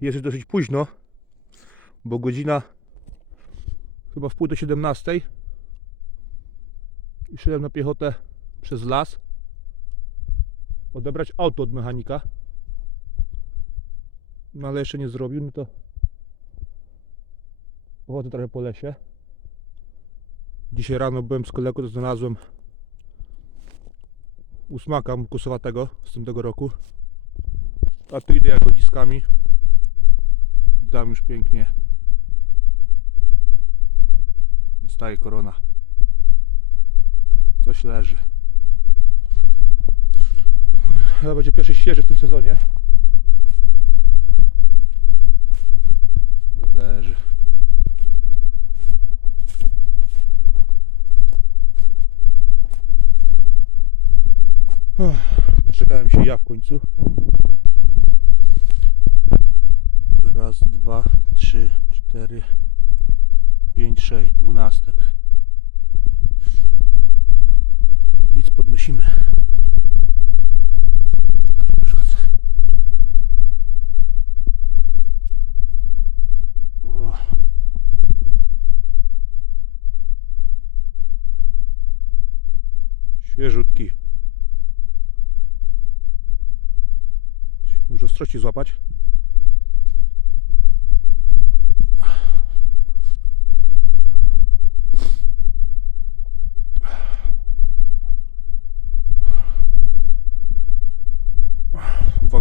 Jest już dosyć późno, bo godzina chyba w pół do 17 i szedłem na piechotę przez las odebrać auto od mechanika. No ale jeszcze nie zrobił, no to pochodzę trochę po lesie. Dzisiaj rano byłem z kolegą, to znalazłem ósmaka kusowatego z tamtego roku. A tu idę jagodziskami i tam już pięknie. Wystaje korona. Coś leży. Chyba będzie pierwszy świeży w tym sezonie. Leży. Uff, Doczekałem się ja w końcu. Raz, dwa, trzy, cztery, pięć, sześć, dwunastek. Nic podnosimy. O. Świeżutki. Może ostrości złapać.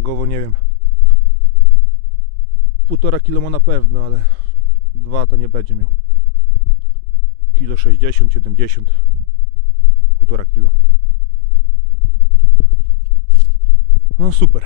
Wagowo nie wiem. Półtora kilo na pewno, ale dwa to nie będzie miał. Kilo 60, 70. Półtora kilo. No super.